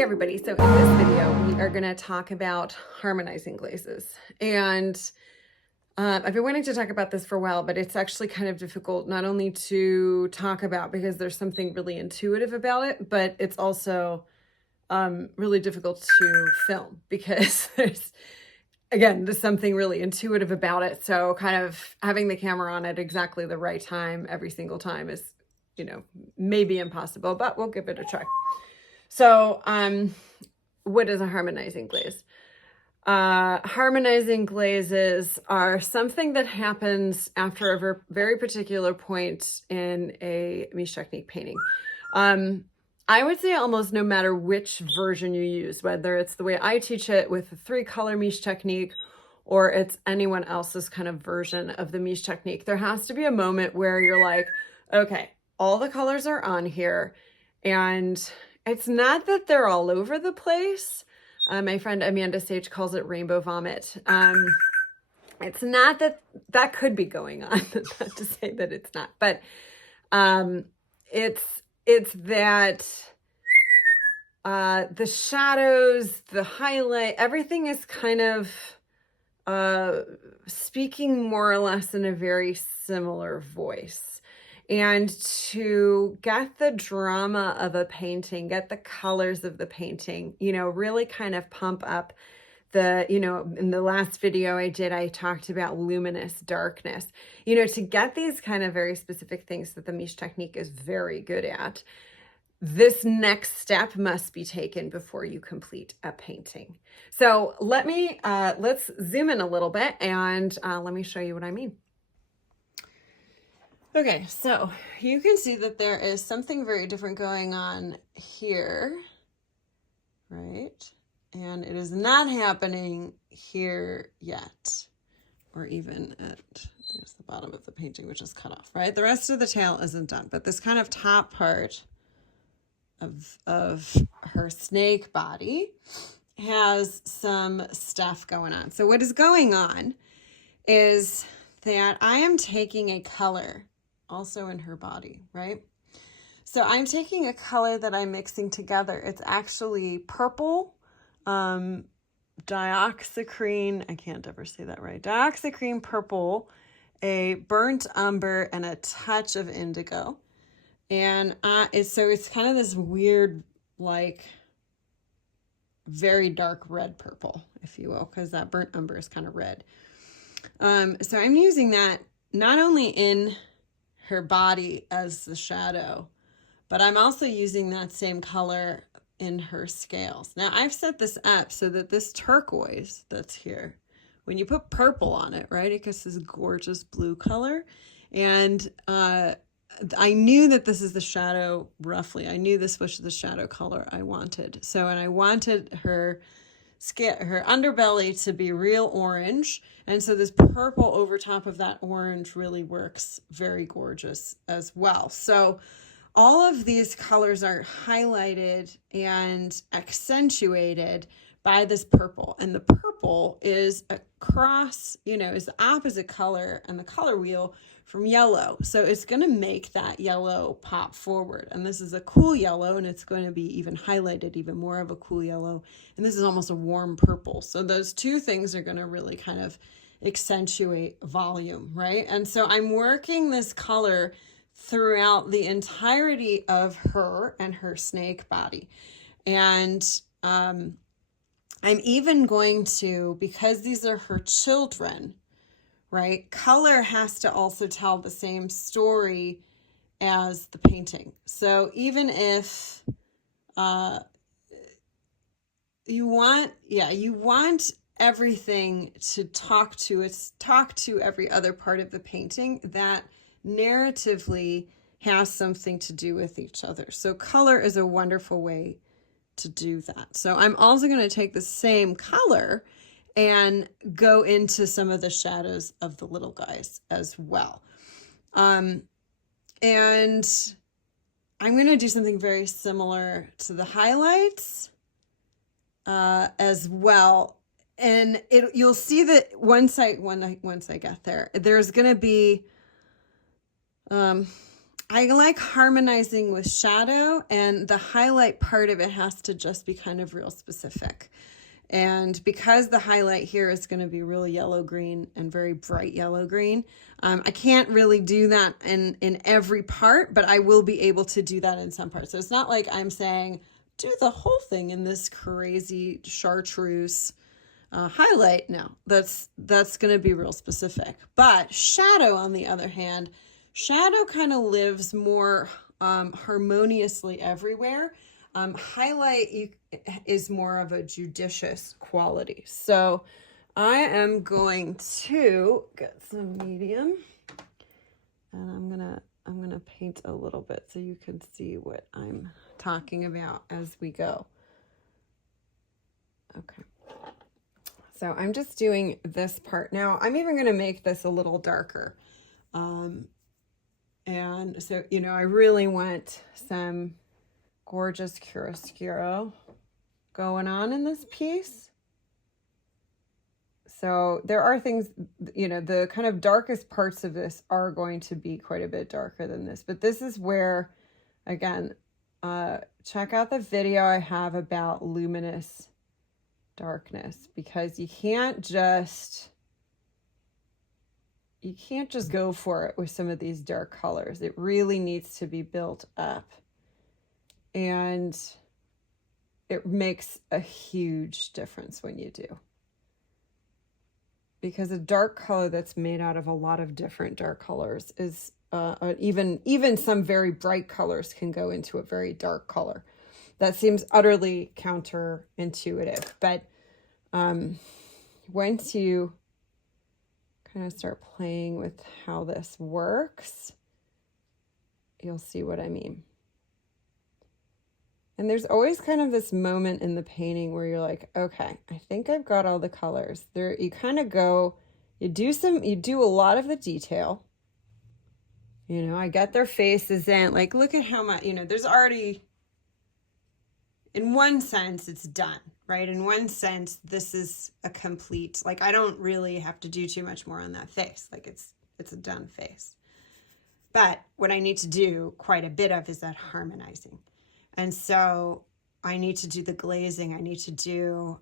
Hey everybody, so in this video we are going to talk about harmonizing glazes, and I've been wanting to talk about this for a while, but it's actually kind of difficult not only to talk about because there's something really intuitive about it, but it's also really difficult to film because there's something really intuitive about it. So kind of having the camera on at exactly the right time every single time is, maybe impossible, but we'll give it a try. So, what is a harmonizing glaze? Harmonizing glazes are something that happens after a very particular point in a Mische Technique painting. I would say almost no matter which version you use, whether it's the way I teach it with the 3-color Mische Technique or it's anyone else's kind of version of the Mische Technique, there has to be a moment where you're like, okay, all the colors are on here, and it's not that they're all over the place. My friend Amanda Sage calls it rainbow vomit. It's not that could be going on, not to say that it's not, but it's that the shadows, the highlight, everything is kind of speaking more or less in a very similar voice. And to get the drama of a painting, get the colors of the painting, really kind of pump up in the last video I did, I talked about luminous darkness, to get these kind of very specific things that the Mische Technique is very good at. This next step must be taken before you complete a painting. So let's zoom in a little bit and let me show you what I mean. Okay, so you can see that there is something very different going on here, right? And it is not happening here yet, or even there's the bottom of the painting, which is cut off, right? The rest of the tail isn't done, but this kind of top part of her snake body has some stuff going on. So what is going on is that I am taking a color also in her body, right? So I'm taking a color that I'm mixing together. It's actually purple, dioxycrine, I can't ever say that right, dioxycrine purple, a burnt umber, and a touch of indigo. And it's kind of this weird, like, very dark red purple, if you will, because that burnt umber is kind of red. So I'm using that not only in her body as the shadow, but I'm also using that same color in her scales. Now I've set this up so that this turquoise that's here, when you put purple on it, right, it gets this gorgeous blue color. And I knew that this is the shadow, roughly. I knew this was the shadow color I wanted. So, and I wanted her underbelly to be real orange. And so this purple over top of that orange really works very gorgeous as well. So all of these colors are highlighted and accentuated by this purple. And the purple is across, is the opposite color and the color wheel from yellow. So it's going to make that yellow pop forward. And this is a cool yellow, and it's going to be even highlighted, even more of a cool yellow. And this is almost a warm purple. So those two things are going to really kind of accentuate volume, right? And so I'm working this color throughout the entirety of her and her snake body. And I'm even going to, because these are her children, right? Color has to also tell the same story as the painting. So even if you want everything to talk to every other part of the painting that narratively has something to do with each other. So color is a wonderful way to do that. So I'm also going to take the same color and go into some of the shadows of the little guys as well. And I'm going to do something very similar to the highlights as well. And you'll see that once I get there, there's going to be I like harmonizing with shadow, and the highlight part of it has to just be kind of real specific. And because the highlight here is going to be real yellow green and very bright yellow green, I can't really do that in every part, but I will be able to do that in some parts. So it's not like I'm saying do the whole thing in this crazy chartreuse highlight. No, that's going to be real specific. But shadow, on the other hand, shadow kind of lives more harmoniously everywhere. Highlight is more of a judicious quality. So I am going to get some medium, and I'm gonna paint a little bit so you can see what I'm talking about as we go. Okay. So I'm just doing this part. Now I'm even gonna make this a little darker. And so, you know, I really want some gorgeous chiaroscuro going on in this piece. So there are things, you know, the kind of darkest parts of this are going to be quite a bit darker than this. But this is where, again, check out the video I have about luminous darkness, because you can't just go for it with some of these dark colors. It really needs to be built up. And it makes a huge difference when you do. Because a dark color that's made out of a lot of different dark colors is, even some very bright colors can go into a very dark color. That seems utterly counterintuitive. But once you kind of start playing with how this works, you'll see what I mean. And there's always kind of this moment in the painting where you're like, okay, I think I've got all the colors. There, you kind of go, you do a lot of the detail. You know, I got their faces in, like, look at how much, you know, there's already, in one sense, it's done, right? In one sense, this is a complete, like, I don't really have to do too much more on that face. Like, it's a done face. But what I need to do quite a bit of is that harmonizing. And so I need to do the glazing. I need to do,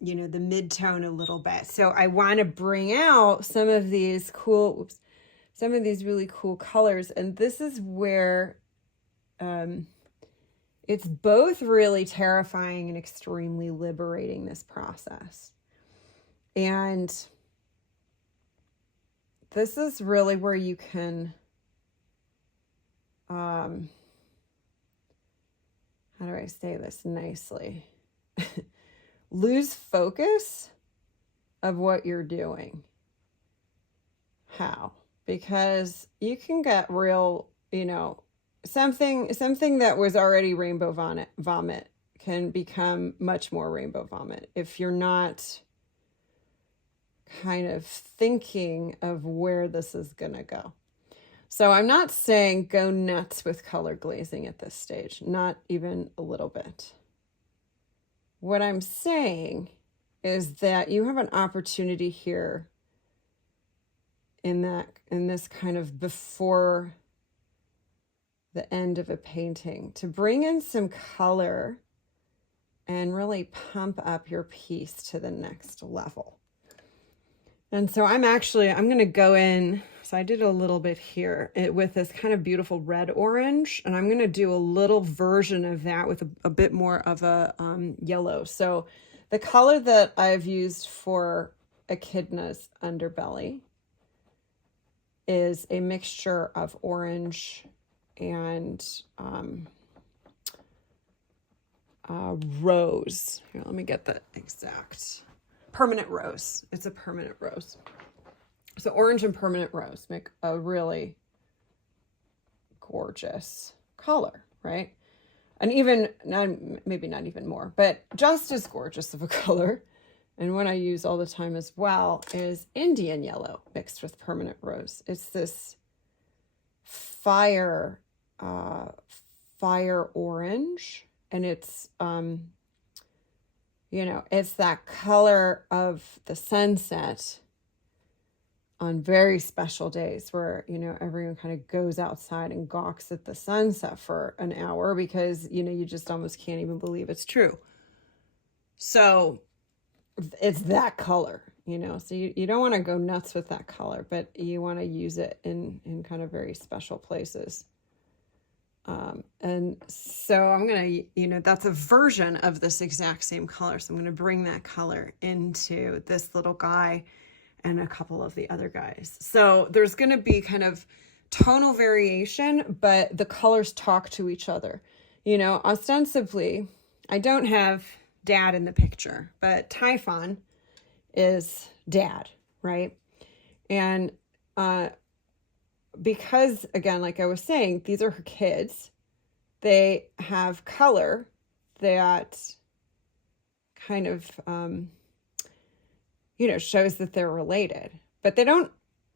you know, the mid-tone a little bit. So I want to bring out some of these really cool colors. And this is where it's both really terrifying and extremely liberating, this process. And this is really where you can, how do I say this nicely? Lose focus of what you're doing. How? Because you can get real, you know, something that was already rainbow vomit can become much more rainbow vomit if you're not kind of thinking of where this is going to go. So I'm not saying go nuts with color glazing at this stage, not even a little bit. What I'm saying is that you have an opportunity here in this kind of before the end of a painting to bring in some color and really pump up your piece to the next level. And so I'm going to go in, so I did a little bit here with this kind of beautiful red orange, and I'm going to do a little version of that with a bit more of a yellow. So the color that I've used for Echidna's underbelly is a mixture of orange and rose. Here, let me get the exact. Permanent rose. It's a permanent rose. So orange and permanent rose make a really gorgeous color, right? And even, maybe not even more, but just as gorgeous of a color. And what I use all the time as well is Indian yellow mixed with permanent rose. It's this fire orange, and it's you know, it's that color of the sunset on very special days where, you know, everyone kind of goes outside and gawks at the sunset for an hour because, you know, you just almost can't even believe it's true. So it's that color, you know, so you don't want to go nuts with that color, but you want to use it in kind of very special places. And so I'm going to, you know, that's a version of this exact same color. So I'm going to bring that color into this little guy and a couple of the other guys. So there's going to be kind of tonal variation, but the colors talk to each other. You know, ostensibly, I don't have Dad in the picture, but Typhon is Dad, right? And because, again, like I was saying, these are her kids. They have color that kind of, you know, shows that they're related. But they don't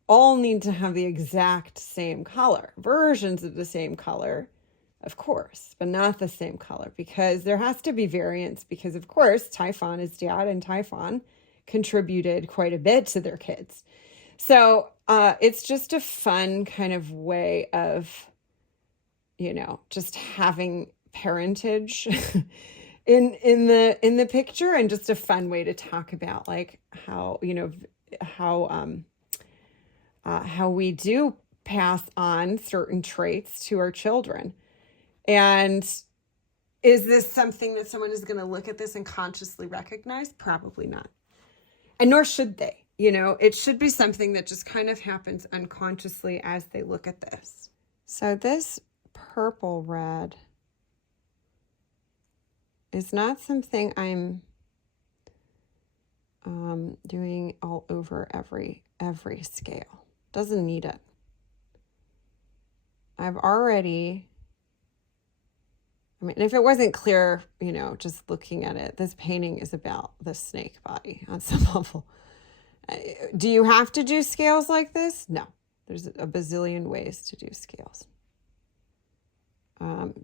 all need to have the exact same color. Versions of the same color, of course, but not the same color, because there has to be variance, because, of course, Typhon is Dad, and Typhon contributed quite a bit to their kids. So it's just a fun kind of way of, you know, just having parentage in the picture, and just a fun way to talk about like how, you know, how we do pass on certain traits to our children. And is this something that someone is going to look at this and consciously recognize? Probably not. And nor should they. You know, it should be something that just kind of happens unconsciously as they look at this. So this purple red is not something I'm doing all over every scale. Doesn't need it. I've already, I mean, if it wasn't clear, you know, just looking at it, this painting is about the snake body on some level. Do you have to do scales like this? No. There's a bazillion ways to do scales.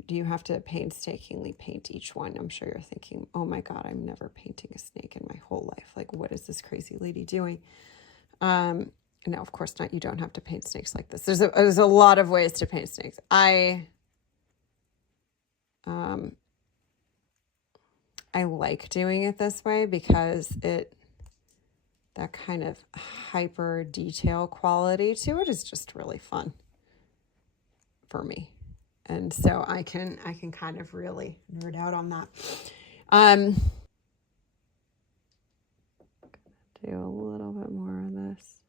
Do you have to painstakingly paint each one? I'm sure you're thinking, oh my God, I'm never painting a snake in my whole life. Like, what is this crazy lady doing? No, of course not. You don't have to paint snakes like this. There's a lot of ways to paint snakes. I like doing it this way because that kind of hyper detail quality to it is just really fun for me. And so I can kind of really nerd out on that. Do a little bit more of this.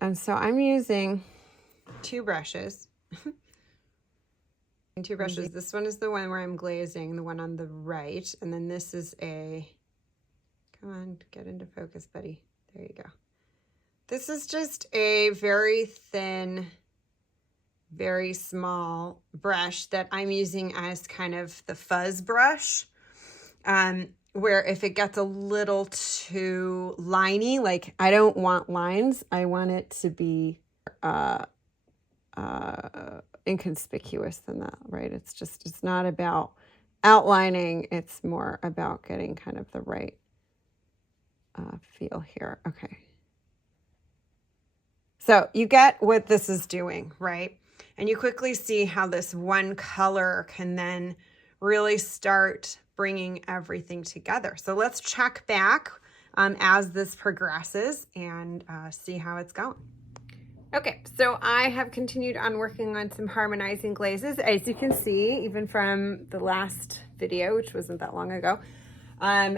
And so I'm using two brushes. Two brushes. This one is the one where I'm glazing, the one on the right. And then this is come on, get into focus, buddy. There you go. This is just a very thin, very small brush that I'm using as kind of the fuzz brush. Where if it gets a little too liney, like I don't want lines, I want it to be inconspicuous than that, right? It's not about outlining, it's more about getting kind of the right feel here. Okay. So you get what this is doing, right? And you quickly see how this one color can then really start bringing everything together. So let's check back as this progresses and see how it's going. Okay, so I have continued on working on some harmonizing glazes. As you can see, even from the last video, which wasn't that long ago,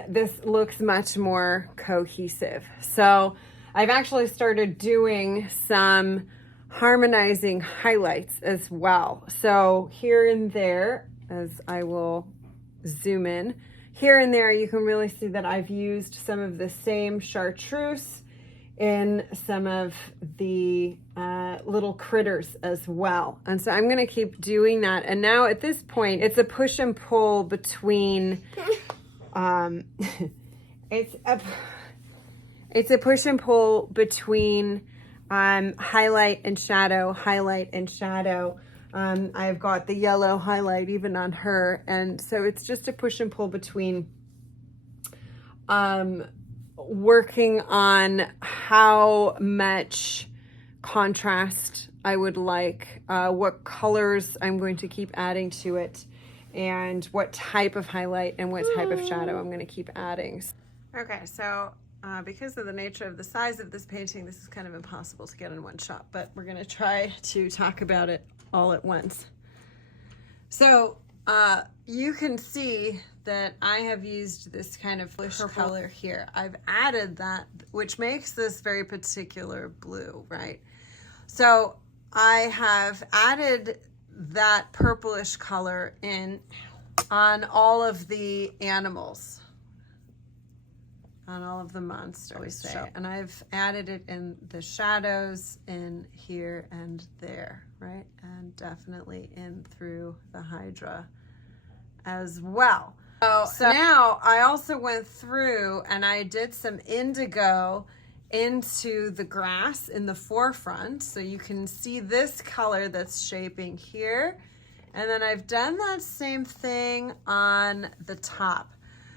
this looks much more cohesive. So I've actually started doing some harmonizing highlights as well. So here and there, as I will zoom in, here and there you can really see that I've used some of the same chartreuse in some of the little critters as well. And so I'm going to keep doing that. And now at this point, it's a push and pull between, it's a push and pull between highlight and shadow, highlight and shadow. I've got the yellow highlight even on her. And so it's just a push and pull between working on how much contrast I would like, what colors I'm going to keep adding to it, and what type of highlight and what type of shadow I'm going to keep adding. Okay, so because of the nature of the size of this painting, this is kind of impossible to get in one shot, but we're going to try to talk about it all at once. So you can see that I have used this kind of purple color here. I've added that, which makes this very particular blue, right? So I have added that purplish color in on all of the animals, on all of the monsters, and I've added it in the shadows in here and there, right? And definitely in through the Hydra as well. So now I also went through and I did some indigo into the grass in the forefront. So you can see this color that's shaping here. And then I've done that same thing on the top.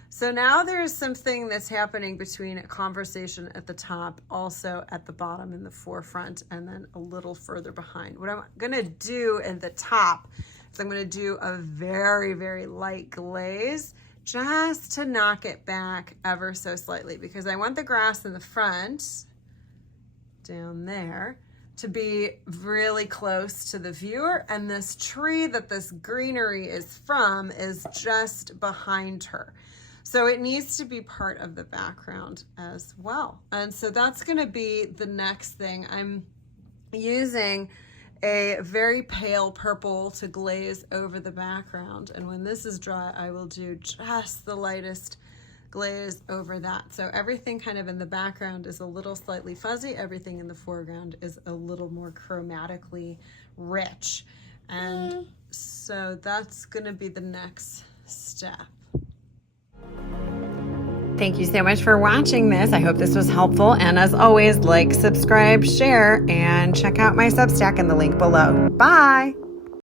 So now there's something that's happening between a conversation at the top, also at the bottom in the forefront, and then a little further behind. What I'm gonna do at the top is I'm gonna do a very, very light glaze just to knock it back ever so slightly, because I want the grass in the front, down there, to be really close to the viewer, and this tree that this greenery is from is just behind her. So it needs to be part of the background as well. And so that's gonna be the next thing. I'm using a very pale purple to glaze over the background. And when this is dry, I will do just the lightest glaze over that. So everything kind of in the background is a little slightly fuzzy. Everything in the foreground is a little more chromatically rich. And so that's gonna be the next step. Thank you so much for watching this. I hope this was helpful. And as always, like, subscribe, share, and check out my Substack in the link below. Bye.